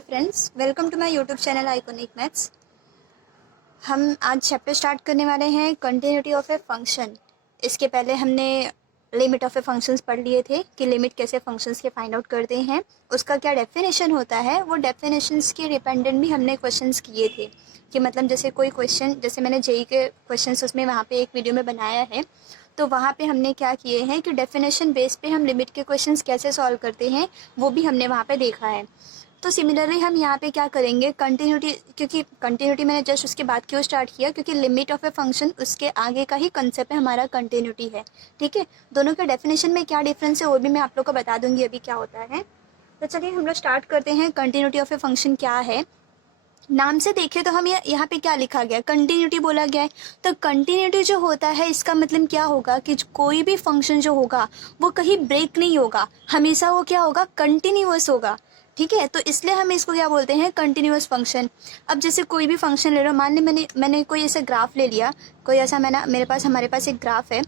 Friends, welcome to my YouTube channel iconic maths. हम आज chapter start करने वाले हैं कंटिन्यूटी ऑफ ए फंक्शन। इसके पहले हमने लिमिट ऑफ ए फंक्शंस पढ़ लिए थे कि लिमिट कैसे फंक्शंस के फाइंड आउट करते हैं, उसका क्या डेफिनेशन होता है। वो डेफिनेशंस के डिपेंडेंट भी हमने क्वेश्चंस किए थे कि मतलब जैसे कोई क्वेश्चन, जैसे मैंने जेई के क्वेश्चंस उसमें वहाँ पे एक वीडियो में बनाया है, तो वहाँ पे हमने क्या किए हैं कि डेफिनेशन बेस पे हम लिमिट के क्वेश्चंस कैसे सॉल्व करते हैं वो भी हमने वहाँ पे देखा है। तो सिमिलरली हम यहाँ पे क्या करेंगे, कंटिन्यूटी, क्योंकि कंटिन्यूटी मैंने जस्ट उसके बाद क्यों स्टार्ट किया, क्योंकि लिमिट ऑफ ए फंक्शन उसके आगे का ही कंसेप्ट है हमारा कंटिन्यूटी है। ठीक है, दोनों के डेफिनेशन में क्या डिफरेंस है वो भी मैं आप लोग को बता दूंगी अभी क्या होता है। तो चलिए हम लोग स्टार्ट करते हैं। कंटिन्यूटी ऑफ ए फंक्शन क्या है, नाम से देखें तो हम यहाँ पे क्या लिखा गया, कंटिन्यूटी बोला गया है। तो कंटिन्यूटी जो होता है इसका मतलब क्या होगा कि कोई भी फंक्शन जो होगा वो कहीं ब्रेक नहीं होगा, हमेशा वो क्या होगा, कंटिन्यूअस होगा। ठीक है, तो इसलिए हम इसको क्या बोलते हैं, कंटिन्यूअस फंक्शन। अब जैसे कोई भी फंक्शन ले लो, मान ली मैंने कोई ऐसा ग्राफ ले लिया, कोई ऐसा हमारे पास एक ग्राफ है।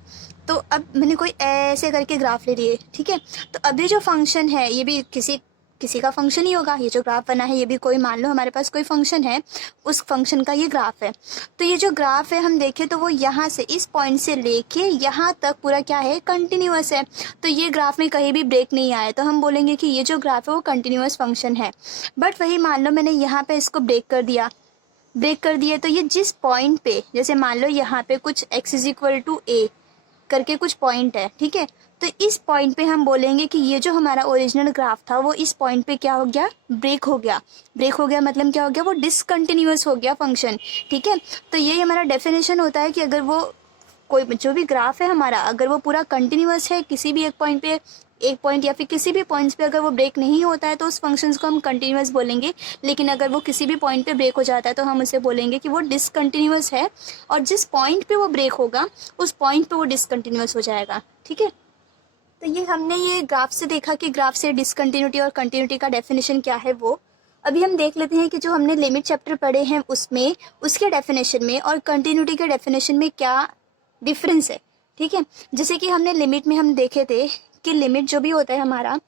तो अब मैंने कोई ऐसे करके ग्राफ ले लिए, ठीक है। तो अभी जो फंक्शन है ये भी किसी का फंक्शन ही होगा। ये जो ग्राफ बना है ये भी कोई, मान लो हमारे पास कोई फंक्शन है, उस फंक्शन का ये ग्राफ है। तो ये जो ग्राफ है हम देखें तो वो यहाँ से, इस पॉइंट से लेके यहाँ तक पूरा क्या है, कंटिन्यूअस है। तो ये ग्राफ में कहीं भी ब्रेक नहीं आया, तो हम बोलेंगे कि ये जो ग्राफ है वो कंटिन्यूअस फंक्शन है। बट वही मान लो मैंने यहाँ पे इसको ब्रेक कर दिया तो ये जिस पॉइंट पे, जैसे मान लो यहाँ पे कुछ x इज इक्वल टू ए करके कुछ पॉइंट है, ठीक है। तो इस पॉइंट पे हम बोलेंगे कि ये जो हमारा ओरिजिनल ग्राफ था वो इस पॉइंट पे क्या हो गया, ब्रेक हो गया मतलब क्या हो गया, वो डिसकंटिन्यूअस हो गया फंक्शन। ठीक है, तो ये हमारा डेफिनेशन होता है कि अगर वो कोई जो भी ग्राफ है हमारा, अगर वो पूरा कंटिन्यूअस है, किसी भी एक पॉइंट या फिर किसी भी पॉइंट्स पे अगर वो ब्रेक नहीं होता है तो उस फंक्शंस को हम कंटिन्यूअस बोलेंगे। लेकिन अगर वो किसी भी पॉइंट पे ब्रेक हो जाता है तो हम उसे बोलेंगे कि वो डिसकंटिन्यूअस है, और जिस पॉइंट पे वो ब्रेक होगा उस पॉइंट पे वो डिसकंटिन्यूअस हो जाएगा। ठीक है, तो ये हमने ये ग्राफ से देखा कि ग्राफ से डिसकंटिन्यूटी और कंटिन्यूटी का डेफिनेशन क्या है वो। अभी हम देख लेते हैं कि जो हमने लिमिट चैप्टर पढ़े हैं उसमें, उसके डेफिनेशन में और कंटिन्यूटी के डेफिनेशन में क्या डिफरेंस है। ठीक है, जैसे कि हमने लिमिट में हम देखे थे कि लिमिट जो भी होता है हमारा,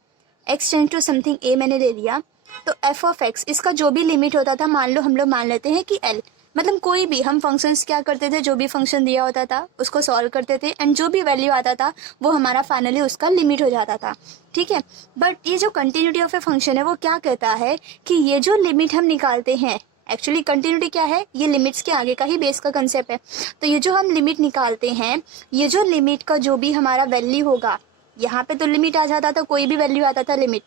x tend to something a मैंने ले लिया, तो f ऑफ x इसका जो भी लिमिट होता था, मान लो हम लोग मान लेते हैं कि l, मतलब कोई भी हम फंक्शंस क्या करते थे, जो भी फंक्शन दिया होता था उसको सॉल्व करते थे एंड जो भी वैल्यू आता था वो हमारा फाइनली उसका लिमिट हो जाता था। ठीक है, बट ये जो कंटिन्यूटी ऑफ ए फंक्शन है वो क्या कहता है कि ये जो लिमिट हम निकालते हैं, एक्चुअली कंटिन्यूटी क्या है, ये लिमिट्स के आगे का ही बेस का कंसेप्ट है। तो ये जो हम लिमिट निकालते हैं, ये जो लिमिट का जो भी हमारा वैल्यू होगा, यहाँ पे तो लिमिट आ जाता था, कोई भी वैल्यू आता था लिमिट,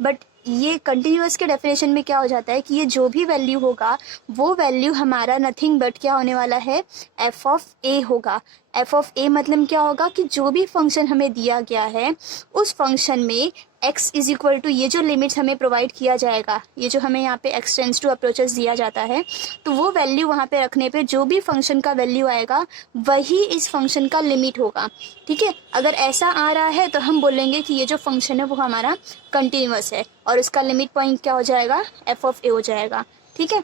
बट ये कंटिन्यूअस के डेफिनेशन में क्या हो जाता है कि ये जो भी वैल्यू होगा वो वैल्यू हमारा नथिंग बट क्या होने वाला है, एफ ऑफ ए होगा। एफ ऑफ ए मतलब क्या होगा कि जो भी फंक्शन हमें दिया गया है उस फंक्शन में x इज इक्वल टू, ये जो लिमिट्स हमें प्रोवाइड किया जाएगा, ये जो हमें यहाँ पे x टेंड्स टू अप्रोचेस दिया जाता है, तो वो वैल्यू वहाँ पे रखने पे जो भी फंक्शन का वैल्यू आएगा वही इस फंक्शन का लिमिट होगा। ठीक है, अगर ऐसा आ रहा है तो हम बोलेंगे कि ये जो फंक्शन है वो हमारा कंटिन्यूअस है और उसका लिमिट पॉइंट क्या हो जाएगा, एफ ऑफ ए हो जाएगा। ठीक है,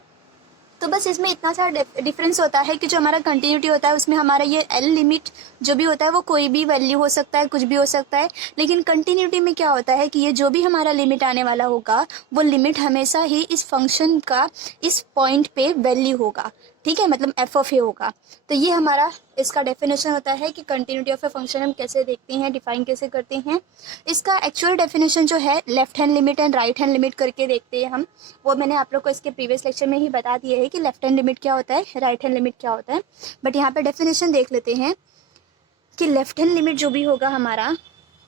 तो बस इसमें इतना सारा डिफरेंस होता है कि जो हमारा कंटिन्यूटी होता है उसमें हमारा ये एल लिमिट जो भी होता है वो कोई भी वैल्यू हो सकता है, कुछ भी हो सकता है। लेकिन कंटिन्यूटी में क्या होता है कि ये जो भी हमारा लिमिट आने वाला होगा वो लिमिट हमेशा ही इस फंक्शन का इस पॉइंट पे वैल्यू होगा। ठीक है, मतलब एफ ऑफ ए होगा। तो ये हमारा इसका डेफिनेशन होता है कि कंटिन्यूटी ऑफ ए फंक्शन हम कैसे देखते हैं, डिफाइन कैसे करते हैं। इसका एक्चुअल डेफिनेशन जो है left hand limit and right hand limit करके देखते हैं हम, वो मैंने आप लोग को इसके प्रीवियस लेक्चर में ही बता दिया है कि लेफ्ट हैंड लिमिट क्या होता है, राइट हैंड लिमिट क्या होता है। बट यहाँ पे डेफिनेशन देख लेते हैं कि लेफ्ट हैंड लिमिट जो भी होगा हमारा,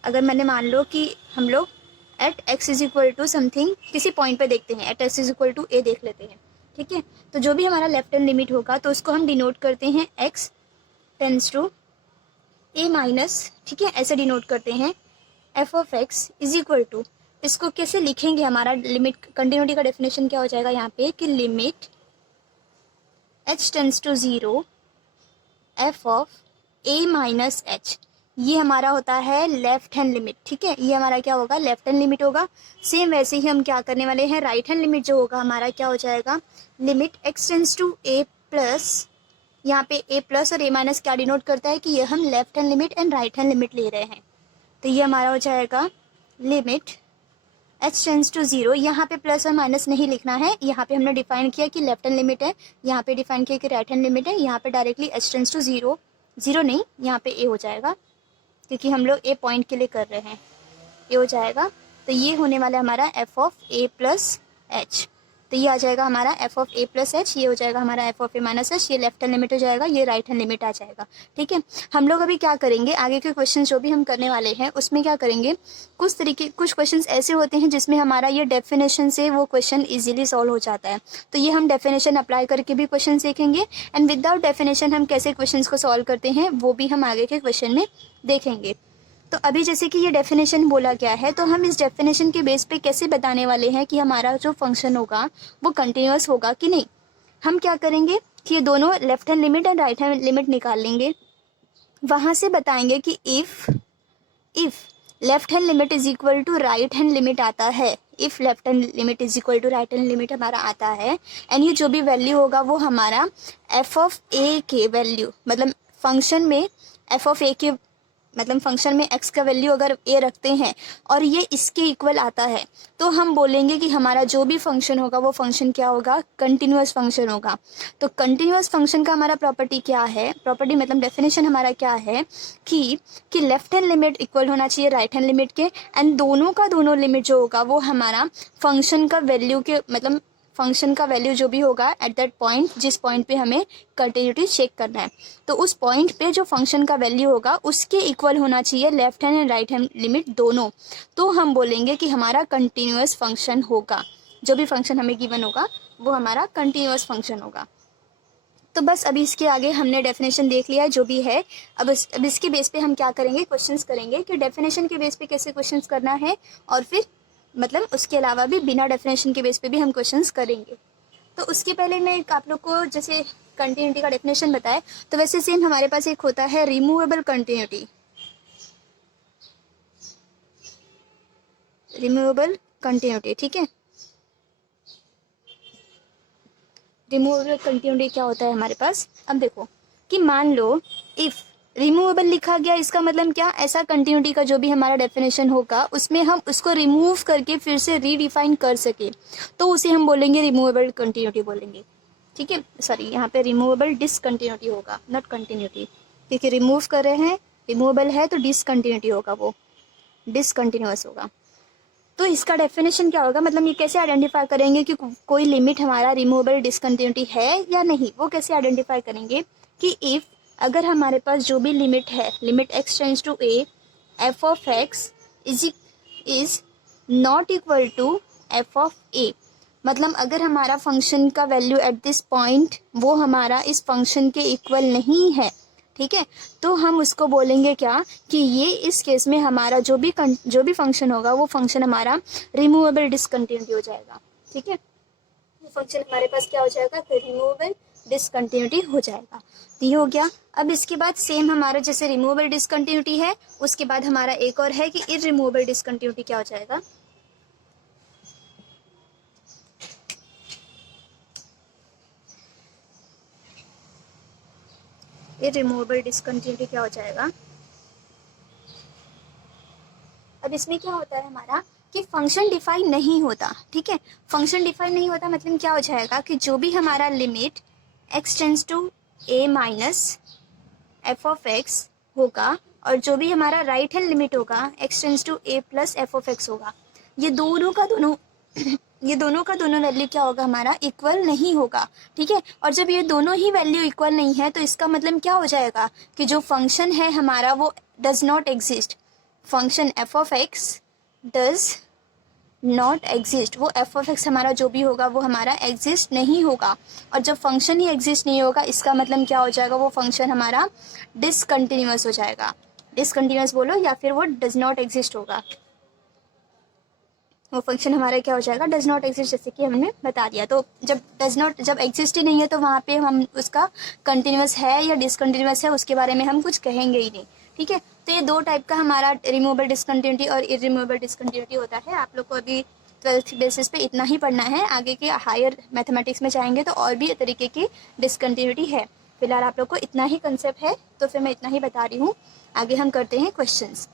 अगर मैंने मान लो कि हम लोग at x is equal to something किसी पॉइंट पे देखते हैं, at x is equal to a देख लेते हैं। ठीक है, तो जो भी हमारा लेफ्ट हैंड लिमिट होगा तो उसको हम डिनोट करते हैं X tends to A minus, ठीक है, ऐसे डिनोट करते हैं। F of x is equal to, इसको कैसे लिखेंगे, हमारा लिमिट कंटिन्यूटी का डेफिनेशन क्या हो जाएगा यहाँ पे कि limit H tends to zero F of A minus H, ये हमारा होता है लेफ्ट हैंड लिमिट। ठीक है, ये हमारा क्या होगा, लेफ्ट हैंड लिमिट होगा। सेम वैसे ही हम क्या करने वाले हैं, राइट हैंड लिमिट जो होगा हमारा क्या हो जाएगा, limit X tends to A plus, यहाँ पे ए प्लस और ए माइनस क्या डिनोट करता है कि ये हम left hand limit and right hand limit ले रहे हैं। तो ये हमारा हो जाएगा लिमिट h टेंस टू 0, यहाँ पे प्लस और माइनस नहीं लिखना है, यहाँ पे हमने डिफाइन किया कि लेफ्ट हैंड लिमिट है, यहाँ पे डिफाइन किया कि राइट हैंड लिमिट है, यहाँ पे डायरेक्टली h टेंस टू 0, 0 नहीं, यहाँ पे a हो जाएगा क्योंकि हम लोग a पॉइंट के लिए कर रहे हैं, a हो जाएगा। तो ये होने वाला हमारा f of a plus h, तो ये आ जाएगा हमारा f of a plus H, ये हो जाएगा हमारा f of a minus H, ये लेफ्ट हैंड लिमिट हो जाएगा, ये राइट हैंड लिमिट आ जाएगा। ठीक है, हम लोग अभी क्या करेंगे, आगे के क्वेश्चन जो भी हम करने वाले हैं उसमें क्या करेंगे, कुछ क्वेश्चन ऐसे होते हैं जिसमें हमारा ये डेफिनेशन से वो क्वेश्चन इजीली सॉल्व हो जाता है, तो ये हम डेफिनेशन अप्लाई करके भी क्वेश्चन सीखेंगे, एंड विदाउट डेफिनेशन हम कैसे क्वेश्चन को सॉल्व करते हैं वो भी हम आगे के क्वेश्चन में देखेंगे। तो अभी जैसे कि ये डेफिनेशन बोला गया है, तो हम इस डेफिनेशन के बेस पे कैसे बताने वाले हैं कि हमारा जो फंक्शन होगा वो कंटिन्यूअस होगा कि नहीं। हम क्या करेंगे कि ये दोनों left hand limit and right hand limit निकाल लेंगे, वहाँ से बताएंगे कि if left hand limit is equal to right hand limit आता है, if left hand limit is equal to right hand limit हमारा आता है, एंड ये जो भी वैल्यू होगा वो हमारा एफ ऑफ ए के वैल्यू, मतलब फंक्शन में एफ ऑफ ए के मतलब फंक्शन में x का वैल्यू अगर a रखते हैं और ये इसके इक्वल आता है, तो हम बोलेंगे कि हमारा जो भी फंक्शन होगा वो फंक्शन क्या होगा, कंटिन्यूअस फंक्शन होगा। तो कंटिन्यूअस फंक्शन का हमारा प्रॉपर्टी क्या है, प्रॉपर्टी मतलब डेफिनेशन हमारा क्या है कि लेफ्ट हैंड लिमिट इक्वल होना चाहिए राइट हैंड लिमिट के, एंड दोनों का दोनों लिमिट जो होगा वो हमारा फंक्शन का वैल्यू के मतलब फंक्शन का वैल्यू जो भी होगा एट दैट पॉइंट, जिस पॉइंट पे हमें कंटिन्यूटी चेक करना है, तो उस पॉइंट पे जो फंक्शन का वैल्यू होगा उसके इक्वल होना चाहिए left hand and right hand limit दोनों, तो हम बोलेंगे कि हमारा कंटिन्यूअस फंक्शन होगा, जो भी फंक्शन हमें गिवन होगा वो हमारा कंटिन्यूअस फंक्शन होगा। तो बस अभी इसके आगे हमने डेफिनेशन देख लिया है जो भी है, अब इसके बेस पे हम क्या करेंगे, क्वेश्चंस करेंगे कि डेफिनेशन के बेस पे कैसे क्वेश्चंस करना है, और फिर मतलब उसके अलावा भी बिना डेफिनेशन के बेस पे भी हम क्वेश्चंस करेंगे। तो उसके पहले मैं एक आप लोग को जैसे कंटिन्यूटी का डेफिनेशन बताए, तो वैसे सेम हमारे पास एक होता है रिमूवेबल कंटिन्यूटी, रिमूवेबल कंटिन्यूटी। ठीक है, रिमूवेबल कंटिन्यूटी क्या होता है हमारे पास, अब देखो कि मान लो इफ़ रिमूवेबल लिखा गया, इसका मतलब क्या, ऐसा कंटिन्यूटी का जो भी हमारा डेफिनेशन होगा उसमें हम उसको रिमूव करके फिर से रीडिफाइन कर सके, तो उसे हम बोलेंगे रिमूवेबल कंटिन्यूटी बोलेंगे। ठीक है, सॉरी यहाँ पे रिमूवेबल डिसकंटिन्यूटी होगा, नॉट कंटिन्यूटी, क्योंकि रिमूव कर रहे हैं, रिमूवेबल है तो डिसकंटिन्यूटी होगा, वो डिसकंटिन्यूअस होगा। तो इसका डेफिनेशन क्या होगा, मतलब ये कैसे आइडेंटिफाई करेंगे कि कोई लिमिट हमारा रिमूवेबल डिसकंटिन्यूटी है या नहीं, वो कैसे आइडेंटिफाई करेंगे कि इफ़ अगर हमारे पास जो भी लिमिट है, limit x tends to a, f of x is not equal to f of a, मतलब अगर हमारा फंक्शन का वैल्यू एट दिस पॉइंट वो हमारा इस फंक्शन के इक्वल नहीं है, ठीक है, तो हम उसको बोलेंगे क्या कि ये इस केस में हमारा जो भी फंक्शन होगा वो फंक्शन हमारा रिमूवेबल डिसकंटिन्यूटी हो जाएगा। ठीक है, वो फंक्शन हमारे पास क्या हो जाएगा, रिमूवेबल डिसकंटिन्यूटी हो जाएगा। तो ये हो गया। अब इसके बाद सेम हमारा जैसे रिमूवेबल डिसकंटिन्यूटी है, उसके बाद हमारा एक और है कि इररिमूवेबल डिसकंटिन्यूटी क्या हो जाएगा, इररिमूवेबल डिसकंटिन्यूटी क्या हो जाएगा। अब इसमें क्या होता है हमारा कि फंक्शन डिफाइन नहीं होता। ठीक है, फंक्शन डिफाइन नहीं होता मतलब क्या हो जाएगा कि जो भी हमारा limit x tends to a minus F of X होगा और जो भी हमारा राइट हैंड लिमिट होगा x tends to a plus F of X होगा, ये दोनों का दोनों ये दोनों का दोनों वैल्यू क्या होगा हमारा, इक्वल नहीं होगा। ठीक है, और जब ये दोनों ही वैल्यू इक्वल नहीं है तो इसका मतलब क्या हो जाएगा कि जो फंक्शन है हमारा वो does not exist, function F of x does not exist, वो एफ ऑफ एक्स हमारा जो भी होगा वो हमारा एग्जिस्ट नहीं होगा, और जब फंक्शन ही एग्जिस्ट नहीं होगा इसका मतलब क्या हो जाएगा, वो फंक्शन हमारा डिसकंटिन्यूअस हो जाएगा। डिसकंटिन्यूअस बोलो या फिर वो डज नॉट एग्जिस्ट होगा, वो फंक्शन हमारा क्या हो जाएगा, डज नॉट एग्जिस्ट, जैसे कि हमने बता दिया। तो जब एग्जिस्ट ही नहीं है तो वहाँ पे हम उसका कंटिन्यूअस है या डिसकंटिन्यूअस है उसके बारे में हम कुछ कहेंगे ही नहीं। ठीक है, तो ये दो टाइप का हमारा रिमूवेबल डिसकंटिन्यूटी और इररिमूवेबल डिसकंटिन्यूटी होता है। आप लोग को अभी 12th बेसिस पे इतना ही पढ़ना है, आगे के हायर मैथमेटिक्स में जाएंगे तो और भी तरीके की डिसकंटिन्यूटी है। फिलहाल आप लोग को इतना ही कंसेप्ट है तो फिर मैं इतना ही बता रही हूँ, आगे हम करते हैं क्वेश्चंस।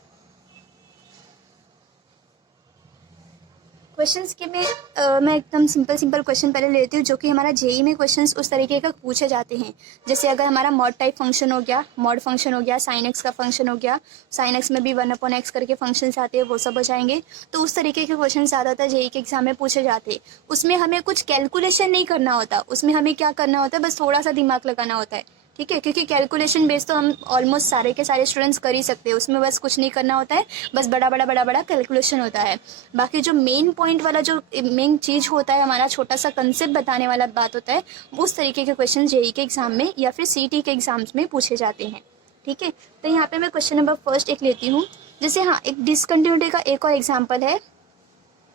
क्वेश्चंस के मैं एकदम सिंपल क्वेश्चन पहले लेती हूँ जो कि हमारा जेई में क्वेश्चंस उस तरीके का पूछे जाते हैं। जैसे अगर हमारा मॉड टाइप फंक्शन हो गया, मॉड फंक्शन हो गया, साइन एक्स का फंक्शन हो गया, साइन एक्स में भी 1/x करके फंक्शंस आते हैं, वो सब हो जाएंगे। तो उस तरीके के क्वेश्चन ज़्यादातर जेई के एग्जाम में पूछे जाते हैं। उसमें हमें कुछ कैलकुलेशन नहीं करना होता, उसमें हमें क्या करना होता है, बस थोड़ा सा दिमाग लगाना होता है, ठीक है। क्योंकि कैलकुलेशन बेस तो हम ऑलमोस्ट सारे के सारे स्टूडेंट्स कर ही सकते हैं, उसमें बस कुछ नहीं करना होता है, बस बड़ा कैलकुलेशन होता है। बाकी जो मेन पॉइंट वाला जो मेन चीज़ होता है, हमारा छोटा सा कंसेप्ट बताने वाला बात होता है, उस तरीके के क्वेश्चन जेई के एग्जाम में या फिर सीटी के एग्जाम्स में पूछे जाते हैं, ठीक है। तो यहाँ पे मैं क्वेश्चन नंबर फर्स्ट एक लेती हूँ। जैसे हाँ, एक डिसकंटिन्यूटी का एक और एग्जाम्पल है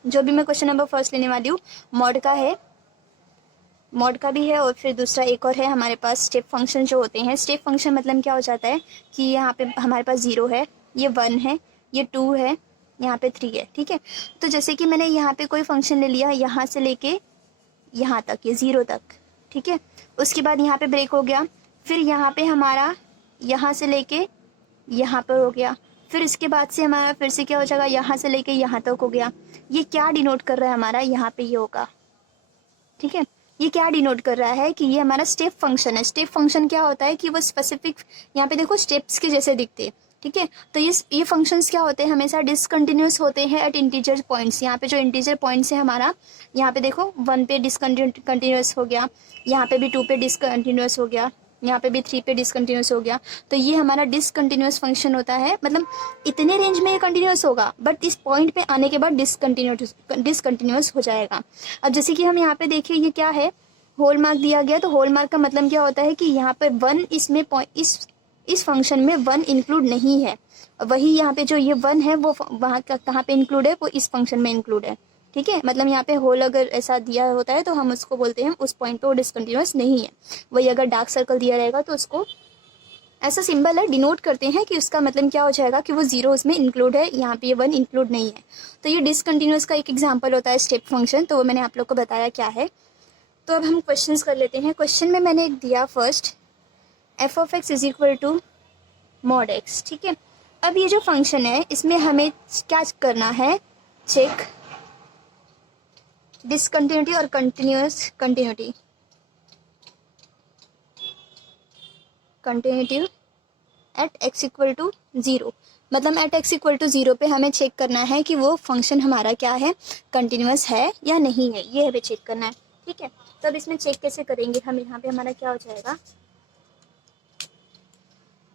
जो भी मैं क्वेश्चन नंबर फर्स्ट लेने वाली हूँ, मॉड का है, मॉड का भी है, और फिर दूसरा एक और है हमारे पास स्टेप फंक्शन जो होते हैं। स्टेप फंक्शन मतलब क्या हो जाता है कि यहाँ पे हमारे पास 0 है, ये 1 है, ये 2 है, यहाँ पे 3 है, ठीक है। तो जैसे कि मैंने यहाँ पे कोई फंक्शन ले लिया, यहाँ से लेके यहाँ तक, ये 0 तक, ठीक है। उसके बाद यहाँ पे ब्रेक हो गया, फिर यहाँ पे हमारा यहाँ से लेके यहाँ पर हो गया, फिर इसके बाद से हमारा फिर से क्या हो जाएगा, यहाँ से लेके यहाँ तक हो गया। ये क्या डिनोट कर रहा है हमारा, यहाँ पे ये होगा, ठीक है। ये क्या डिनोट कर रहा है कि ये हमारा स्टेप फंक्शन है। स्टेप फंक्शन क्या होता है कि वो स्पेसिफिक, यहाँ पे देखो स्टेप्स के जैसे दिखते हैं, ठीक है। तो ये फंक्शंस क्या होते हैं, हमेशा डिसकंटिन्यूस होते हैं एट इंटीजर पॉइंट्स। यहाँ पे जो इंटीजर पॉइंट्स है हमारा, यहाँ पे देखो 1 पे डिसकंटिन्यूस हो गया, यहाँ पे भी 2 पे डिसकंटिन्यूस हो गया, यहाँ पे भी 3 पे डिसकंटिन्यूस हो गया। तो ये हमारा डिसकंटिन्यूस फंक्शन होता है, मतलब इतने रेंज में ये कंटिन्यूस होगा, बट इस पॉइंट पे आने के बाद डिसकंटिन्यूस हो जाएगा। अब जैसे कि हम यहाँ पे देखिए, ये क्या है, होल मार्क दिया गया। तो होल मार्क का मतलब क्या होता है कि यहाँ पे 1 इसमें इस फंक्शन में 1 इंक्लूड नहीं है। वही यहाँ पे जो ये 1 है वो वहाँ का कहाँ पे इंक्लूड है, वो इस फंक्शन में इंक्लूड है, ठीक है। मतलब यहाँ पे होल अगर ऐसा दिया होता है तो हम उसको बोलते हैं उस पॉइंट पे वो डिसकंटिन्यूस नहीं है। वही अगर डार्क सर्कल दिया रहेगा तो उसको ऐसा सिंबल है, डिनोट करते हैं कि उसका मतलब क्या हो जाएगा कि वो 0 उसमें इंक्लूड है, यहाँ पे ये 1 इंक्लूड नहीं है। तो ये डिसकंटिन्यूस का एक एग्जाम्पल होता है स्टेप फंक्शन, तो वो मैंने आप लोग को बताया क्या है। तो अब हम क्वेश्चंस कर लेते हैं। क्वेश्चन में मैंने एक दिया first, F of x is equal to mod X, ठीक है। अब ये जो फंक्शन है इसमें हमें क्या करना है, चेक डिसकंटिन्यूटी और continuity at X equal to 0। मतलब एट एक्स इक्वल टू 0 पे हमें चेक करना है कि वो फंक्शन हमारा क्या है, कंटिन्यूस है या नहीं है, ये हमें चेक करना है, ठीक है। तो अब इसमें चेक कैसे करेंगे हम, यहाँ पे हमारा क्या हो जाएगा,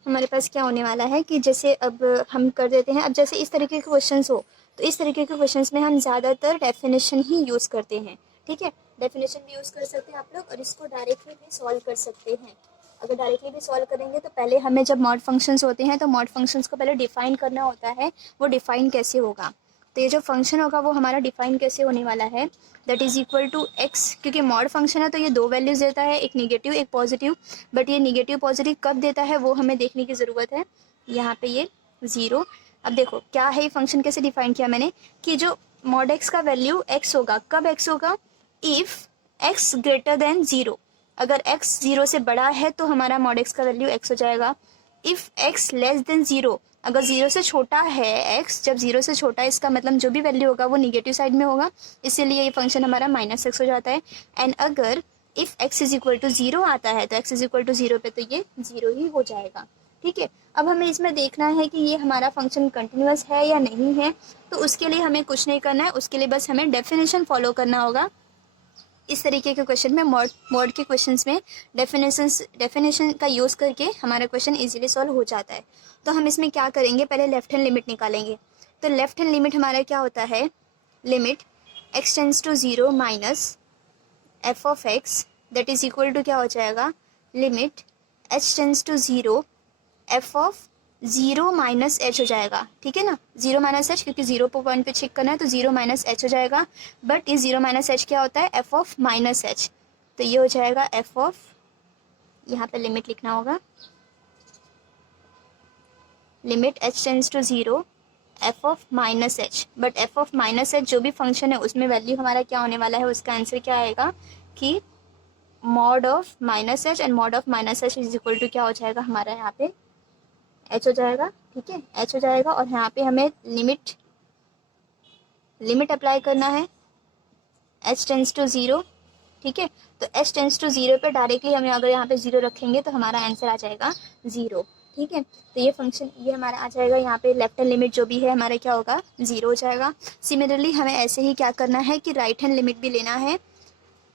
हमारे पास क्या होने वाला है कि जैसे अब हम कर देते हैं। अब जैसे इस तरीके के क्वेश्चंस हो तो इस तरीके के क्वेश्चंस में हम ज़्यादातर डेफिनेशन ही यूज़ करते हैं, ठीक है। डेफिनेशन भी यूज़ कर सकते हैं आप लोग, और इसको डायरेक्टली भी सॉल्व कर सकते हैं। अगर डायरेक्टली भी सॉल्व करेंगे तो पहले हमें, जब मॉड फंक्शंस होते हैं तो मॉड फंक्शंस को पहले डिफाइन करना होता है। वो डिफाइन कैसे होगा, तो ये जो फंक्शन होगा वो हमारा डिफाइन कैसे होने वाला है, that is equal to X. क्योंकि मॉड फंक्शन है तो ये 2 वैल्यूज़ देता है, एक निगेटिव एक पॉजिटिव। बट ये निगेटिव पॉजिटिव कब देता है वो हमें देखने की ज़रूरत है। यहाँ पे ये 0। अब देखो क्या है, ये फंक्शन कैसे डिफाइन किया मैंने कि जो मॉड एक्स का वैल्यू एक्स होगा, कब एक्स होगा, इफ़ एक्स ग्रेटर देन 0। अगर x 0 से बड़ा है तो हमारा मॉड एक्स का वैल्यू x हो जाएगा। इफ़ x लेस देन 0, अगर 0 से छोटा है x, जब 0 से छोटा है इसका मतलब जो भी वैल्यू होगा वो निगेटिव साइड में होगा, इसीलिए ये फंक्शन हमारा -x हो जाता है। एंड अगर if x is equal to 0 आता है तो x इज इक्वल टू 0 पे तो ये 0 ही हो जाएगा, ठीक है। अब हमें इसमें देखना है कि ये हमारा फंक्शन कंटिन्यूस है या नहीं है। तो उसके लिए हमें कुछ नहीं करना है, उसके लिए बस हमें डेफिनेशन फॉलो करना होगा। इस तरीके के क्वेश्चन में, मॉड के क्वेश्चंस में डेफिनेशन का यूज़ करके हमारा क्वेश्चन इजीली सॉल्व हो जाता है। तो हम इसमें क्या करेंगे, पहले लेफ्ट हैंड लिमिट निकालेंगे। तो लेफ्ट हैंड लिमिट हमारा क्या होता है, limit x tends to 0 minus F of X, that is equal to क्या हो जाएगा, limit h tends to 0 F of 0 minus H हो जाएगा, ठीक है ना। 0 माइनस एच, क्योंकि 0 पॉइंट पे चेक करना है तो 0 माइनस एच हो जाएगा। बट ये 0 माइनस एच क्या होता है, एफ ऑफ माइनस एच। तो ये हो जाएगा एफ ऑफ, यहाँ पे लिमिट लिखना होगा, limit H tends to 0 F of minus H. But F of minus H जो भी फंक्शन है उसमें वैल्यू हमारा क्या होने वाला है, उसका आंसर क्या आएगा कि mod of minus H, and mod of minus H is equal to क्या हो जाएगा हमारा यहाँ पे h हो जाएगा, ठीक है, h हो जाएगा। और यहाँ पे हमें लिमिट अप्लाई करना है। h टेंस टू 0, ठीक है। तो h टेंस टू 0 पे डायरेक्टली हमें अगर यहाँ पे 0 रखेंगे तो हमारा आंसर आ जाएगा 0, ठीक है। तो ये फंक्शन ये हमारा आ जाएगा, यहाँ पे लेफ्ट हैंड लिमिट जो भी है हमारा क्या होगा 0 हो जाएगा। सिमिलरली हमें ऐसे ही क्या करना है कि राइट हैंड लिमिट भी लेना है।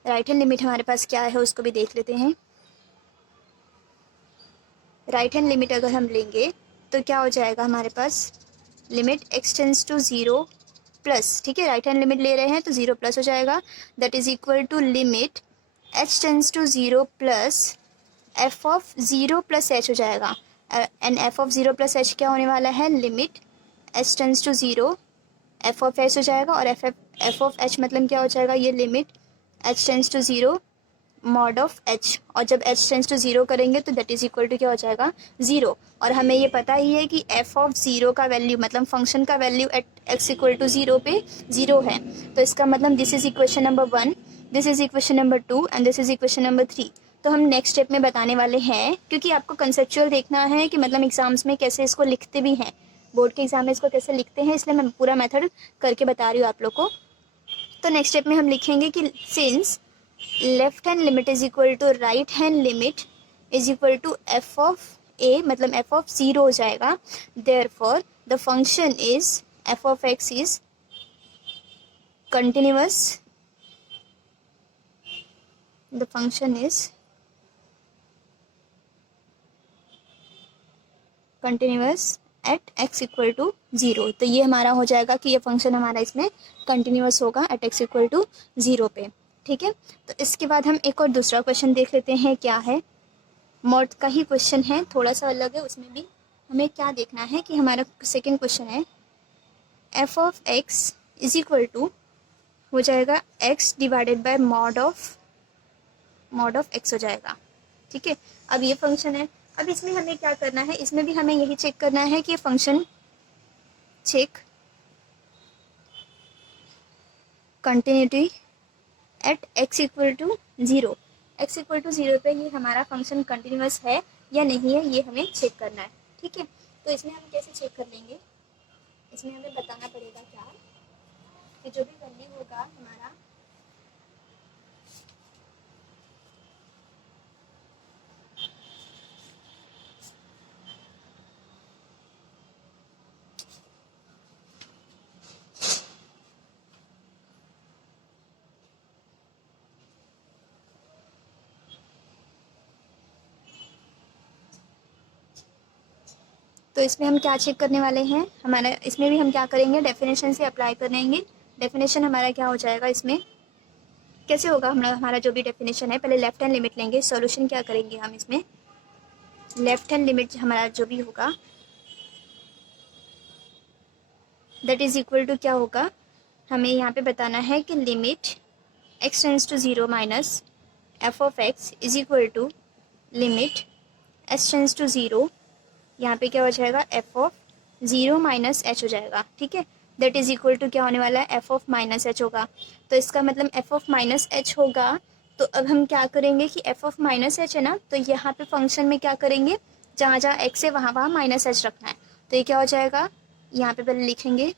राइट हैंड लिमिट हमारे पास क्या है उसको भी देख लेते हैं। राइट हैंड लिमिट अगर हम लेंगे तो क्या हो जाएगा हमारे पास, limit x tends to 0 plus, ठीक है, राइट हैंड लिमिट ले रहे हैं तो 0 प्लस हो जाएगा, that is equal to limit h tends to 0 plus f of 0 plus h हो जाएगा। And f of 0 plus h क्या होने वाला है, limit h tends to 0 f of h हो जाएगा, और f ऑफ h मतलब क्या हो जाएगा, ये limit h tends to 0 mod of h, और जब h टेंस टू 0 करेंगे तो दैट इज इक्वल टू क्या हो जाएगा 0। और हमें ये पता ही है कि f ऑफ 0 का वैल्यू मतलब फंक्शन का value at x equal to 0 पे 0 है। तो इसका मतलब this is equation number 1, this is equation number 2 and this is equation number 3। तो हम नेक्स्ट स्टेप में बताने वाले हैं, क्योंकि आपको कंसेप्चुअल देखना है कि मतलब एग्जाम्स में कैसे इसको लिखते भी हैं, बोर्ड के एग्जाम में इसको कैसे लिखते हैं, इसलिए मैं पूरा मेथड करके बता रही हूँ आप लोग को। तो नेक्स्ट स्टेप में हम लिखेंगे कि since left hand limit is equal to right hand limit is equal to f of a, मतलब एफ ऑफ 0 हो जाएगा, therefore the function is f of x is continuous, the function is continuous at x equal to 0। तो ये हमारा हो जाएगा कि ये फंक्शन हमारा इसमें कंटिन्यूअस होगा एट x इक्वल टू 0 पे, ठीक है। तो इसके बाद हम एक और दूसरा क्वेश्चन देख लेते हैं, क्या है, मॉड का ही क्वेश्चन है, थोड़ा सा अलग है, उसमें भी हमें क्या देखना है कि हमारा सेकेंड क्वेश्चन है f of x is equal to हो जाएगा x divided by mod of x हो जाएगा, ठीक है। अब ये फंक्शन है, अब इसमें हमें क्या करना है, इसमें भी हमें यही चेक करना है कि function check continuity at x equal to 0, x equal to 0 पे ये हमारा फंक्शन कंटिन्यूअस है या नहीं है, ये हमें चेक करना है, ठीक है। तो इसमें हम कैसे चेक कर लेंगे, इसमें हमें बताना पड़ेगा क्या कि जो भी वैल्यू होगा हमारा तो इसमें हम क्या चेक करने वाले हैं, हमारा इसमें भी हम क्या करेंगे, डेफिनेशन से अप्लाई करेंगे। डेफिनेशन हमारा क्या हो जाएगा, इसमें कैसे होगा, हमारा जो भी डेफिनेशन है, पहले लेफ्ट हैंड लिमिट लेंगे, सॉल्यूशन क्या करेंगे हम इसमें, लेफ्ट हैंड लिमिट हमारा जो भी होगा दैट इज इक्वल टू क्या होगा, हमें यहाँ पे बताना है कि limit x tends to 0 minus F of x is equal to limit h tends to 0, यहाँ पे क्या हो जाएगा एफ ऑफ 0 माइनस एच हो जाएगा, ठीक है। दैट इज इक्वल टू क्या होने वाला है, एफ ऑफ माइनस एच होगा। तो इसका मतलब एफ ऑफ माइनस एच होगा। तो अब हम क्या करेंगे कि एफ ऑफ माइनस एच है ना, तो यहाँ पे फंक्शन में क्या करेंगे, जहाँ जहाँ एक्स है वहाँ वहाँ माइनस एच रखना है। तो ये क्या हो जाएगा, यहाँ पे पहले लिखेंगे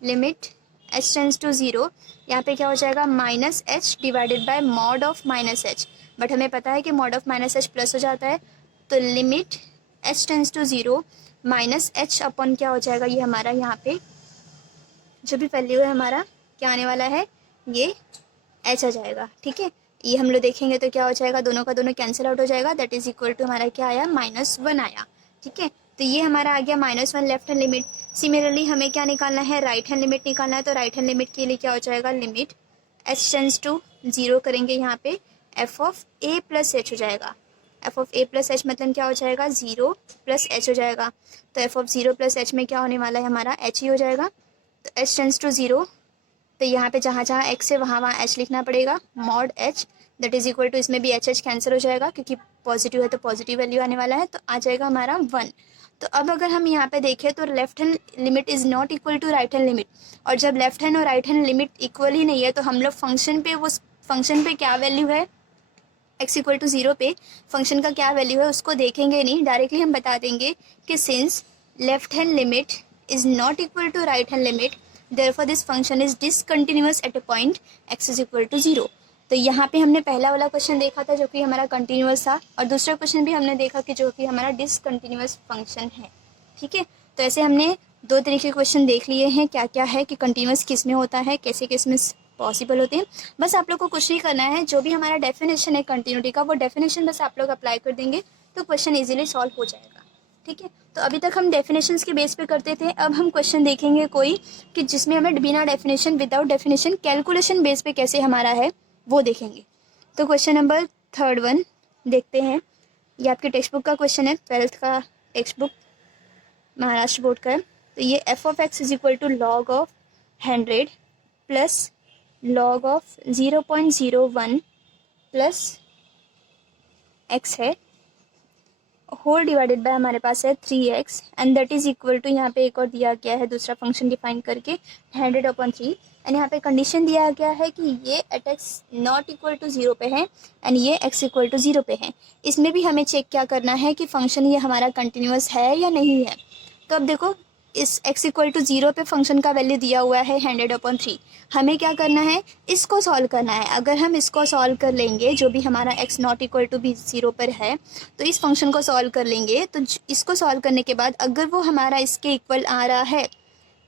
लिमिट एच टेंस टू 0, यहाँ पे क्या हो जाएगा minus H divided by mod of minus H, but हमें पता है कि mod of minus H plus हो जाता है। तो limit H tends to 0 minus H upon क्या हो जाएगा, ये हमारा यहाँ पे जो भी वैल्यू है हमारा क्या आने वाला है, ये एच आ जाएगा, ठीक है। ये हम लोग देखेंगे तो क्या हो जाएगा, दोनों का दोनों कैंसिल आउट हो जाएगा, दैट इज इक्वल टू हमारा क्या आया, -1 आया, ठीक है। तो ये हमारा आ गया -1 लेफ्ट हैंड लिमिट। सिमिलरली हमें क्या निकालना है, राइट हैंड लिमिट निकालना है। तो राइट हैंड लिमिट के लिए क्या हो जाएगा, लिमिट एच टेंस टू 0 करेंगे, यहाँ पे F of A plus H हो जाएगा। F of A plus H मतलब क्या हो जाएगा, 0 प्लस एच हो जाएगा। तो एफ ऑफ 0 प्लस एच में क्या होने वाला है, हमारा एच ही हो जाएगा। तो एच टेंस टू 0, तो यहाँ पे जहाँ जहाँ एक्स है वहाँ वहाँ एच लिखना पड़ेगा, mod H that is equal to, इसमें भी एच कैंसिल हो जाएगा क्योंकि पॉजिटिव है तो पॉजिटिव वैल्यू आने वाला है, तो आ जाएगा हमारा 1। तो अब अगर हम यहाँ पे देखें तो left hand limit is not equal to right hand limit, और जब लेफ्ट हैंड और राइट हैंड लिमिट इक्वल ही नहीं है तो हम लोग फंक्शन पे, वो फंक्शन पे क्या वैल्यू है, x इक्वल टू 0 पे फंक्शन का क्या वैल्यू है उसको देखेंगे नहीं, डायरेक्टली हम बता देंगे कि since left hand limit is not equal to right hand limit, therefore this function is discontinuous at a point x is equal to 0। तो यहाँ पे हमने पहला वाला क्वेश्चन देखा था जो कि हमारा कंटिन्यूअस था, और दूसरा क्वेश्चन भी हमने देखा कि जो कि हमारा डिसकंटिन्यूअस फंक्शन है। ठीक है, तो ऐसे हमने दो तरीके के क्वेश्चन देख लिए हैं, क्या क्या है कि कंटिन्यूअस किस में होता है, कैसे किस में पॉसिबल होते हैं। बस आप लोग को कुछ नहीं करना है, जो भी हमारा डेफिनेशन है कंटिन्यूटी का वो डेफिनेशन बस आप लोग अप्लाई कर देंगे तो क्वेश्चन इजीली सॉल्व हो जाएगा। ठीक है, तो अभी तक हम डेफिनेशंस के बेस पे करते थे, अब हम क्वेश्चन देखेंगे कोई कि जिसमें हमें बिना definition without definition calculation base पे कैसे हमारा है वो देखेंगे। तो क्वेश्चन नंबर 3 देखते हैं। ये आपके टेक्स्ट बुक का क्वेश्चन है, 12th का टेक्स्ट बुक महाराष्ट्र बोर्ड का है। तो ये f of x is equal टू log of 100 plus log of 0.01 plus x है, होल डिवाइडेड बाय हमारे पास है 3x and that is equal to, यहाँ पे एक और दिया गया है दूसरा फंक्शन डिफाइन करके 100/3 एंड यहाँ पे कंडीशन दिया गया है कि ये at x not equal to 0 पे है एंड ये x इक्वल टू 0 पे है। इसमें भी हमें चेक क्या करना है कि फंक्शन ये हमारा कंटिन्यूअस है या नहीं है। तो अब देखो इस x इक्वल टू 0 पे फंक्शन का वैल्यू दिया हुआ है 100/3, हमें क्या करना है इसको सॉल्व करना है। अगर हम इसको सॉल्व कर लेंगे, जो भी हमारा x नॉट इक्वल टू भी 0 पर है, तो इस फंक्शन को सॉल्व कर लेंगे। तो इसको सॉल्व करने के बाद अगर वो हमारा इसके इक्वल आ रहा है,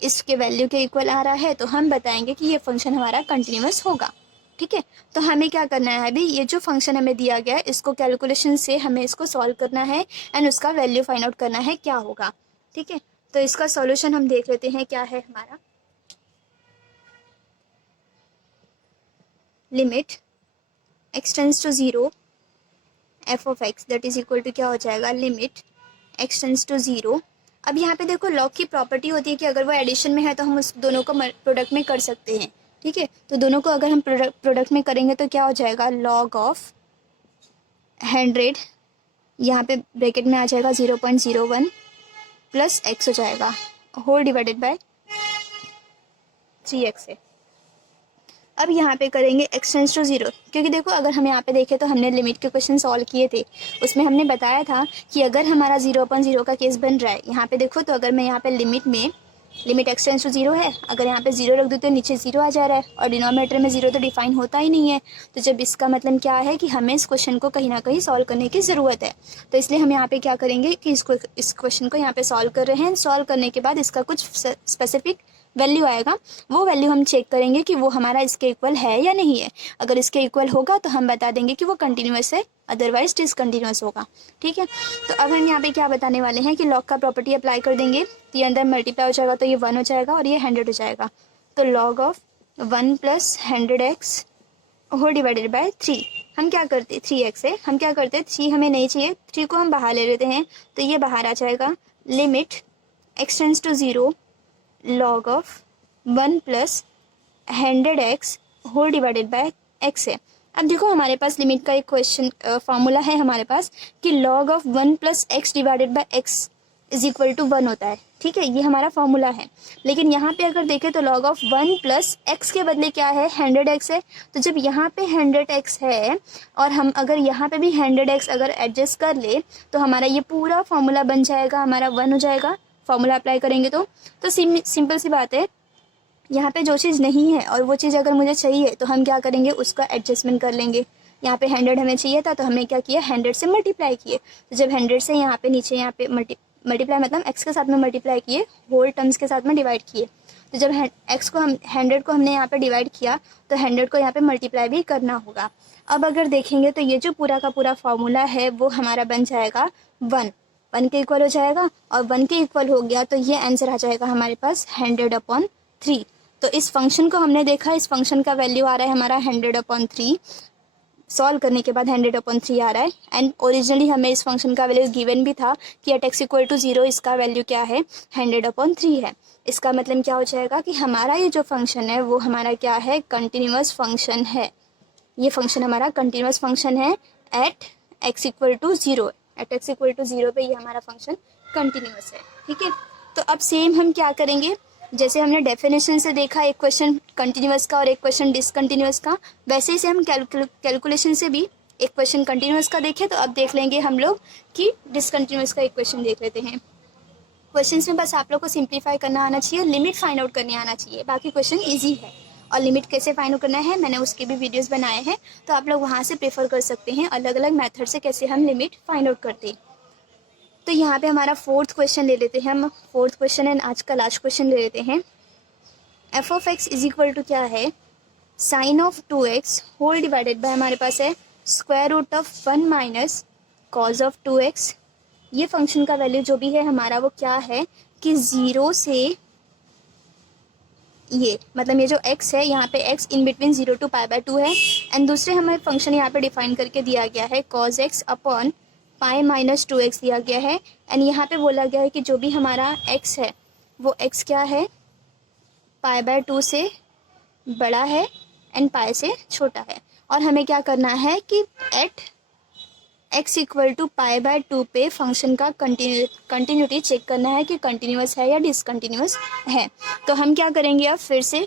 इसके वैल्यू के इक्वल आ रहा है, तो हम बताएंगे कि ये फंक्शन हमारा कंटिन्यूअस होगा। ठीक है, तो हमें क्या करना है अभी, ये जो फंक्शन हमें दिया गया है इसको कैलकुलेशन से हमें इसको सॉल्व करना है एंड उसका वैल्यू फाइंड आउट करना है क्या होगा। ठीक है, तो इसका सॉल्यूशन हम देख लेते हैं क्या है हमारा। Limit x tends to 0 f of x that is equal to क्या हो जाएगा, लिमिट x टेंड्स टू 0। अब यहाँ पे देखो लॉग की प्रॉपर्टी होती है कि अगर वो एडिशन में है तो हम उस दोनों को प्रोडक्ट में कर सकते हैं। ठीक है, तो दोनों को अगर हम प्रोडक्ट में करेंगे तो क्या हो जाएगा, log ऑफ 100 यहाँ पे ब्रैकेट में आ जाएगा 0.01 प्लस x हो जाएगा, होल डिवाइडेड बाय 3x है। अब यहाँ पे करेंगे x टेंड्स टू 0, क्योंकि देखो अगर हम यहाँ पे देखें तो हमने लिमिट के क्वेश्चन सॉल्व किए थे, उसमें हमने बताया था कि अगर हमारा 0/0 का केस बन रहा है, यहाँ पे देखो तो अगर मैं यहाँ पे लिमिट x टेंड्स टू 0 है, अगर यहाँ पे 0 रख दूँ तो नीचे 0 आ जा रहा है और डिनोमिनेटर में 0 तो डिफाइन होता ही नहीं है। तो जब इसका मतलब क्या है कि हमें इस क्वेश्चन को कहीं ना कहीं सॉल्व करने की ज़रूरत है, तो इसलिए हम यहाँ पे क्या करेंगे कि इस क्वेश्चन को यहाँ पे सॉल्व कर रहे हैं। सॉल्व करने के बाद इसका कुछ स्पेसिफिक वैल्यू आएगा, वो वैल्यू हम चेक करेंगे कि वो हमारा इसके इक्वल है या नहीं है। अगर इसके इक्वल होगा तो हम बता देंगे कि वो कंटिन्यूअस है, अदरवाइज डिसकंटिन्यूअस होगा। ठीक है, तो अब हम यहाँ पे क्या बताने वाले हैं कि लॉग का प्रॉपर्टी अप्लाई कर देंगे, तो ये अंदर मल्टीप्लाई हो जाएगा तो ये 1 हो जाएगा और ये 100 हो जाएगा। तो log of 1 plus 100x whole divided by 3, हम क्या करते 3x है, हम क्या करते 3 हमें नहीं चाहिए, 3 को हम बाहर ले लेते हैं तो ये बाहर आ जाएगा। Limit x tends to 0 log of 1 plus 100x whole divided by x है। अब देखो हमारे पास लिमिट का एक क्वेश्चन फार्मूला है हमारे पास कि log of 1 plus x divided by x is equal to 1 होता है। ठीक है, ये हमारा फार्मूला है, लेकिन यहाँ पे अगर देखें तो log ऑफ 1 प्लस x के बदले क्या है, 100x है। तो जब यहाँ पे 100x है और हम अगर यहाँ पे भी 100x अगर एडजस्ट कर ले तो हमारा ये पूरा फार्मूला बन जाएगा, हमारा 1 हो जाएगा फार्मूला अप्लाई करेंगे तो सिंपल सी बात है, यहाँ पे जो चीज़ नहीं है और वो चीज़ अगर मुझे चाहिए तो हम क्या करेंगे, उसका एडजस्टमेंट कर लेंगे। यहाँ पे 100 हमें चाहिए था तो हमने क्या किया, 100 से मल्टीप्लाई किए। तो जब 100 से यहाँ पे नीचे यहाँ पे मल्टीप्लाई मतलब x के साथ में मल्टीप्लाई किए, होल टर्म्स के साथ में डिवाइड किए। तो जब x को हम 100 को हमने यहाँ पे डिवाइड किया तो 100 को यहाँ पे मल्टीप्लाई भी करना होगा। अब अगर देखेंगे तो ये जो पूरा का पूरा फार्मूला है वो हमारा बन जाएगा 1 के इक्वल हो जाएगा, और 1 के इक्वल हो गया तो ये आंसर आ जाएगा हमारे पास 100/3। तो इस फंक्शन को हमने देखा, इस फंक्शन का वैल्यू आ रहा है हमारा 100/3, सॉल्व करने के बाद 100/3 आ रहा है। एंड ओरिजिनली हमें इस फंक्शन का वैल्यू गिवन भी था कि एट x इक्वल टू 0 इसका वैल्यू क्या है, 100/3 है। इसका मतलब क्या हो जाएगा कि हमारा ये जो फंक्शन है वो हमारा क्या है, कंटिन्यूअस फंक्शन है। ये फंक्शन हमारा कंटिन्यूअस फंक्शन है at x equal to 0, at x equal to 0 पे ये हमारा फंक्शन कंटिन्यूअस है। ठीक है, तो अब सेम हम क्या करेंगे, जैसे हमने डेफिनेशन से देखा एक क्वेश्चन कंटिन्यूअस का और एक क्वेश्चन डिसकंटिन्यूअस का, वैसे ही से हम कैलकुलेशन से भी एक क्वेश्चन कंटिन्यूअस का देखें। तो अब देख लेंगे हम लोग कि डिसकंटिन्यूअस का एक क्वेश्चन देख लेते हैं। क्वेश्चंस में बस आप लोग को सिंप्लीफाई करना आना चाहिए, लिमिट फाइंड आउट करने आना चाहिए, बाकी क्वेश्चन इजी है। और लिमिट कैसे फाइंड आउट करना है मैंने उसके भी वीडियोस बनाए हैं, तो आप लोग वहाँ से प्रेफर कर सकते हैं अलग अलग मेथड से कैसे हम लिमिट फाइंड आउट करते हैं। तो यहाँ पे हमारा फोर्थ क्वेश्चन ले लेते हैं हम। फोर्थ क्वेश्चन एंड आज का लास्ट क्वेश्चन ले लेते हैं। F of x is equal to क्या है, sine of 2x whole divided by हमारे पास है square root of 1 minus cos of 2x। ये फंक्शन का वैल्यू जो भी है हमारा वो क्या है कि 0 से ये मतलब ये जो x है यहाँ पे x इन बिटवीन 0 to π/2 है। एंड दूसरे हमें फंक्शन यहाँ पे डिफाइन करके दिया गया है cos x upon pi minus 2x दिया गया है। एंड यहाँ पे बोला गया है कि जो भी हमारा x है वो x क्या है, π/2 से बड़ा है एंड पाई से छोटा है। और हमें क्या करना है कि एट x इक्वल टू π/2 पे फंक्शन का कंटिन्यूटी चेक करना है कि कंटिन्यूस है या डिसकंटिन्यूस है। तो हम क्या करेंगे, अब फिर से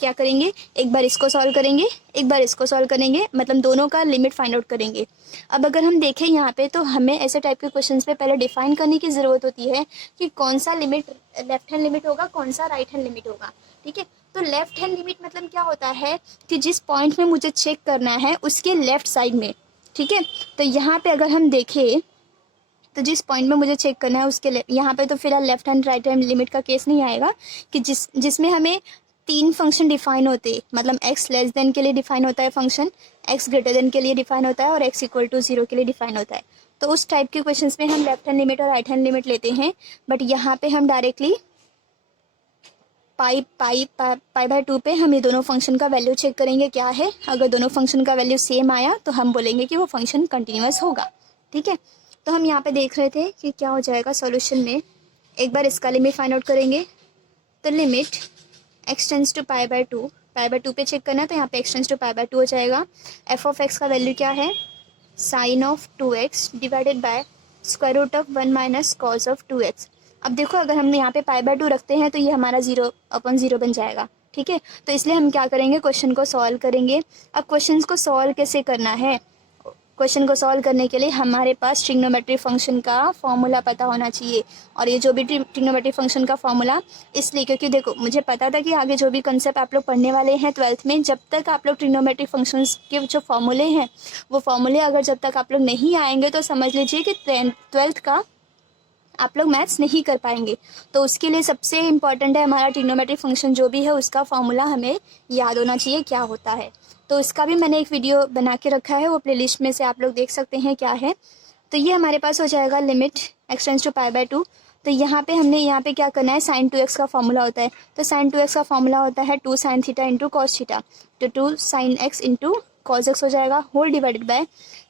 क्या करेंगे, एक बार इसको सॉल्व करेंगे, एक बार इसको सॉल्व करेंगे, मतलब दोनों का लिमिट फाइंड आउट करेंगे। अब अगर हम देखें यहाँ पे तो हमें ऐसे टाइप के क्वेश्चंस पे पहले डिफाइन करने की ज़रूरत होती है कि कौन सा लिमिट लेफ्ट हैंड लिमिट होगा, कौन सा राइट हैंड लिमिट होगा। ठीक है, तो लेफ्ट हैंड लिमिट मतलब क्या होता है कि जिस पॉइंट में मुझे चेक करना है उसके लेफ्ट साइड में। ठीक है, तो यहाँ पे अगर हम देखें तो जिस पॉइंट में मुझे चेक करना है उसके यहाँ पे तो फिलहाल left hand right hand limit का केस नहीं आएगा कि जिसमें हमें 3 फंक्शन डिफाइन होते हैं, मतलब x लेस देन के लिए डिफाइन होता है फंक्शन, x ग्रेटर देन के लिए डिफाइन होता है और x इक्वल टू 0 के लिए डिफाइन होता है। तो उस टाइप के क्वेश्चंस में हम लेफ्ट हैंड लिमिट और राइट हैंड लिमिट लेते हैं। बट यहाँ पे हम डायरेक्टली π/2 पे हम ये दोनों फंक्शन का वैल्यू चेक करेंगे क्या है। अगर दोनों फंक्शन का वैल्यू सेम आया तो हम बोलेंगे कि वो फंक्शन कंटिन्यूस होगा। ठीक है, तो हम यहाँ पे देख रहे थे कि क्या हो जाएगा सॉल्यूशन में। एक बार इसका लिमिट फाइंड आउट करेंगे तो लिमिट x टेंस टू π/2 पे चेक करना है, तो यहाँ पे x टेंस टू π/2 हो जाएगा। एफ ऑफ एक्स का वैल्यू क्या है, sine of 2x divided by square root of 1 minus cos of 2x। अब देखो अगर हम यहाँ पे π/2 रखते हैं तो ये हमारा 0/0 बन जाएगा। ठीक है, तो इसलिए हम क्या करेंगे, क्वेश्चन को सॉल्व करेंगे। अब क्वेश्चन को सॉल्व कैसे करना है, क्वेश्चन को सॉल्व करने के लिए हमारे पास ट्रिग्नोमेट्री फंक्शन का फॉर्मूला पता होना चाहिए। और ये जो भी ट्रिग्नोमेट्री फंक्शन का फॉर्मूला इसलिए क्योंकि देखो मुझे पता था कि आगे जो भी कंसेप्ट आप लोग पढ़ने वाले हैं 12th में, जब तक आप लोग ट्रिग्नोमेट्री फंक्शंस के जो फॉर्मूले हैं वो फॉर्मूले अगर जब तक आप लोग नहीं आएंगे तो समझ लीजिए कि 12th का आप लोग मैथ्स नहीं कर पाएंगे। तो उसके लिए सबसे इम्पॉर्टेंट है हमारा ट्रिग्नोमेट्री फंक्शन जो भी है उसका फॉर्मूला हमें याद होना चाहिए क्या होता है। तो इसका भी मैंने एक वीडियो बना के रखा है, वो प्लेलिस्ट में से आप लोग देख सकते हैं क्या है। तो ये हमारे पास हो जाएगा लिमिट x टेंस टू π/2। तो यहाँ पे हमने यहाँ पे क्या करना है, साइन 2x का फॉर्मूला होता है। तो साइन 2x का फॉर्मूला होता है 2 sin theta into cos theta. तो 2 sin x into cos x हो जाएगा होल डिवाइडेड बाय,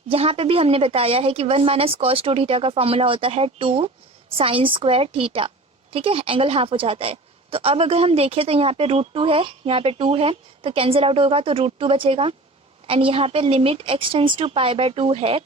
यहाँ पे भी हमने बताया है कि 1 माइनस कॉस 2 थीटा का फॉर्मूला होता है 2 sin स्क्वायर थीटा। ठीक है, एंगल हाफ हो जाता है। तो अब अगर हम देखें तो यहाँ पे √2 है, यहाँ पे 2 है तो कैंसिल आउट होगा तो √2 बचेगा। एंड यहाँ पे लिमिट x टेंस टू π/2 है।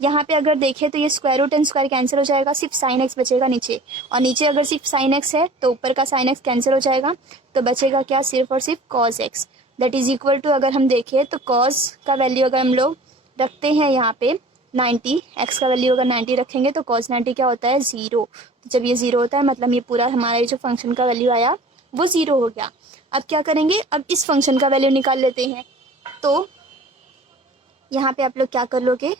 यहाँ पे अगर देखें तो ये square root and square cancel हो जाएगा, सिर्फ sin x बचेगा नीचे। और नीचे अगर सिर्फ sin x है तो ऊपर का sin x कैंसिल हो जाएगा, तो बचेगा क्या, सिर्फ और सिर्फ cos x। That is equal to अगर हम देखें तो cos का वैल्यू अगर हम लोग रखते हैं यहाँ पे 90, x का वैल्यू अगर 90 रखेंगे तो cos 90 क्या होता है, 0। जब ये 0 होता है मतलब ये पूरा हमारा ये जो फंक्शन का वैल्यू आया वो 0 हो गया। अब क्या करेंगे, अब इस फंक्शन का वैल्यू निकाल लेते हैं। तो यहाँ पे आप लोग क्या कर लोगे,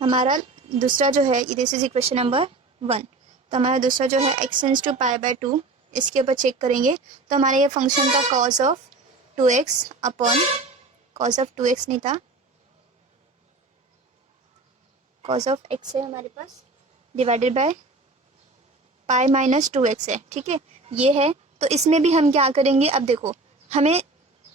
हमारा दूसरा जो है दिस इज इक्वेशन नंबर 1। तो हमारा दूसरा जो है x टेंस टू π/2, इसके ऊपर चेक करेंगे तो हमारे ये फंक्शन का cos of 2x upon cos of 2x नहीं था, cos ऑफ x है हमारे पास divided by pi minus 2x है। ठीक है, ये है। तो इसमें भी हम क्या करेंगे, अब देखो हमें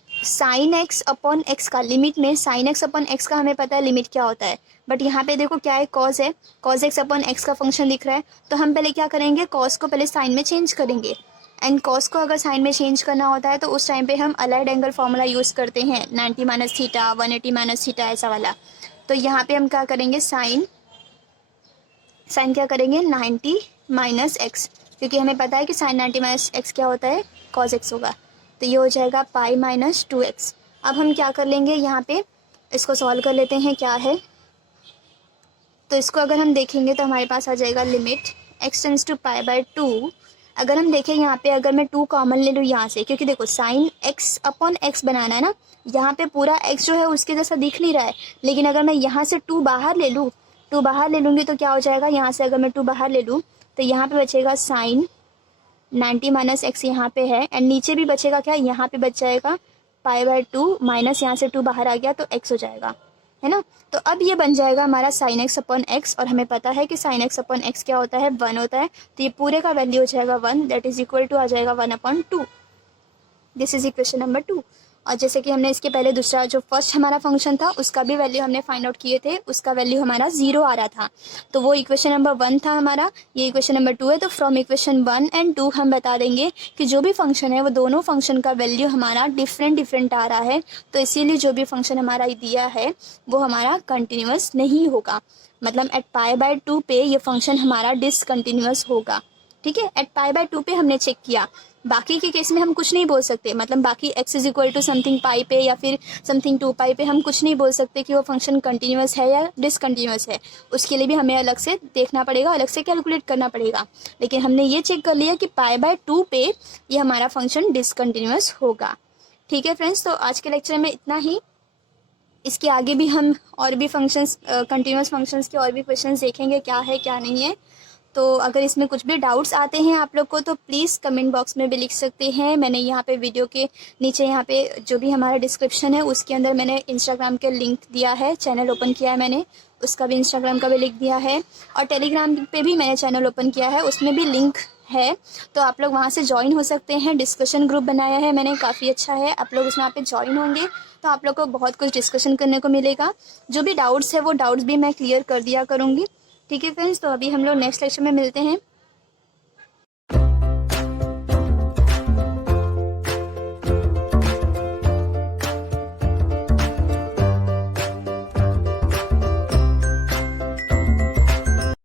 साइन x अपॉन एक्स का लिमिट में साइन x अपॉन एक्स का हमें पता है लिमिट क्या होता है। बट यहाँ पे देखो क्या है, कॉस है, कॉस x अपॉन एक्स का फंक्शन दिख रहा है। तो हम पहले क्या करेंगे, कॉस को पहले साइन में चेंज करेंगे। एंड कॉस को अगर साइन में चेंज करना होता है तो उस टाइम पे हम अलाइड एंगल फार्मूला यूज़ करते हैं, 90 माइनस थीटा, 180 माइनस थीटा, ऐसा वाला। तो यहाँ पे हम क्या करेंगे, साइन क्या करेंगे 90 माइनस एक्स, क्योंकि हमें पता है कि साइन 90 माइनस एक्स क्या होता है, कॉस एक्स होगा। तो ये हो जाएगा पाई माइनस 2x। अब हम क्या कर लेंगे, यहाँ पे इसको सॉल्व कर लेते हैं क्या है। तो इसको अगर हम देखेंगे तो हमारे पास आ जाएगा limit x tends to pi by 2। अगर हम देखें यहाँ पे, अगर मैं 2 कॉमन ले लूँ यहाँ से, क्योंकि देखो साइन x अपॉन x बनाना है ना, यहाँ पे पूरा x जो है उसके जैसा दिख नहीं रहा है, लेकिन अगर मैं यहाँ से 2 बाहर ले लूँ, 2 बाहर ले लूँगी तो क्या हो जाएगा, यहाँ से अगर मैं 2 बाहर ले लूँ तो यहाँ पे बचेगा साइन 90 माइनस एक्स यहाँ पे है, एंड नीचे भी बचेगा क्या, यहाँ पे बच जाएगा पाई बाय 2 माइनस यहाँ से 2 बाहर आ गया तो x हो जाएगा, है ना। तो अब ये बन जाएगा हमारा साइन एक्स अपॉन एक्स, और हमें पता है कि साइन एक्स अपॉन एक्स क्या होता है, 1 होता है। तो ये पूरे का वैल्यू हो जाएगा 1, दैट इज इक्वल टू आ जाएगा 1/2। This is equation number 2। और जैसे कि हमने इसके पहले दूसरा जो फर्स्ट हमारा फंक्शन था उसका भी वैल्यू हमने फाइंड आउट किए थे, उसका वैल्यू हमारा 0 आ रहा था। तो वो इक्वेशन नंबर 1 था हमारा, ये इक्वेशन नंबर 2 है। तो फ्रॉम इक्वेशन 1 एंड 2 हम बता देंगे कि जो भी फंक्शन है वो दोनों फंक्शन का वैल्यू हमारा डिफरेंट आ रहा है। तो इसीलिए जो भी फंक्शन हमारा दिया है वो हमारा कंटिन्यूस नहीं होगा, मतलब एट पाई बाय 2 पे ये फंक्शन हमारा डिसकंटिन्यूस होगा। ठीक है, एट पाई बाय 2 पे हमने चेक किया, बाकी के केस में हम कुछ नहीं बोल सकते, मतलब बाकी x is equal to something pi पे या फिर समथिंग 2 पाई पे हम कुछ नहीं बोल सकते कि वो फंक्शन कंटिन्यूस है या डिसकंटिन्यूस है। उसके लिए भी हमें अलग से देखना पड़ेगा, अलग से कैलकुलेट करना पड़ेगा। लेकिन हमने ये चेक कर लिया कि पाई बाय 2 पे ये हमारा फंक्शन डिसकंटिन्यूस होगा। ठीक है फ्रेंड्स, तो आज के लेक्चर में इतना ही। इसके आगे भी हम और भी फंक्शंस, कंटिन्यूस फंक्शंस के और भी क्वेश्चंस देखेंगे क्या है क्या नहीं है। तो अगर इसमें कुछ भी डाउट्स आते हैं आप लोग को तो प्लीज़ कमेंट बॉक्स में भी लिख सकते हैं। मैंने यहाँ पे वीडियो के नीचे यहाँ पे जो भी हमारा डिस्क्रिप्शन है उसके अंदर मैंने इंस्टाग्राम के लिंक दिया है, चैनल ओपन किया है मैंने, उसका भी इंस्टाग्राम का भी लिंक दिया है, और टेलीग्राम पे भी मैंने चैनल ओपन किया है, उसमें भी लिंक है। तो आप लोग वहाँ से ज्वाइन हो सकते हैं। डिस्कशन ग्रुप बनाया है मैंने, काफ़ी अच्छा है, आप लोग उसमें पे ज्वाइन होंगे तो आप लोग को बहुत कुछ डिस्कशन करने को मिलेगा। जो भी डाउट्स है वो डाउट्स भी मैं क्लियर कर दिया करूँगी। ठीक है फ्रेंड्स, तो अभी हम लोग नेक्स्ट लेक्चर में मिलते हैं।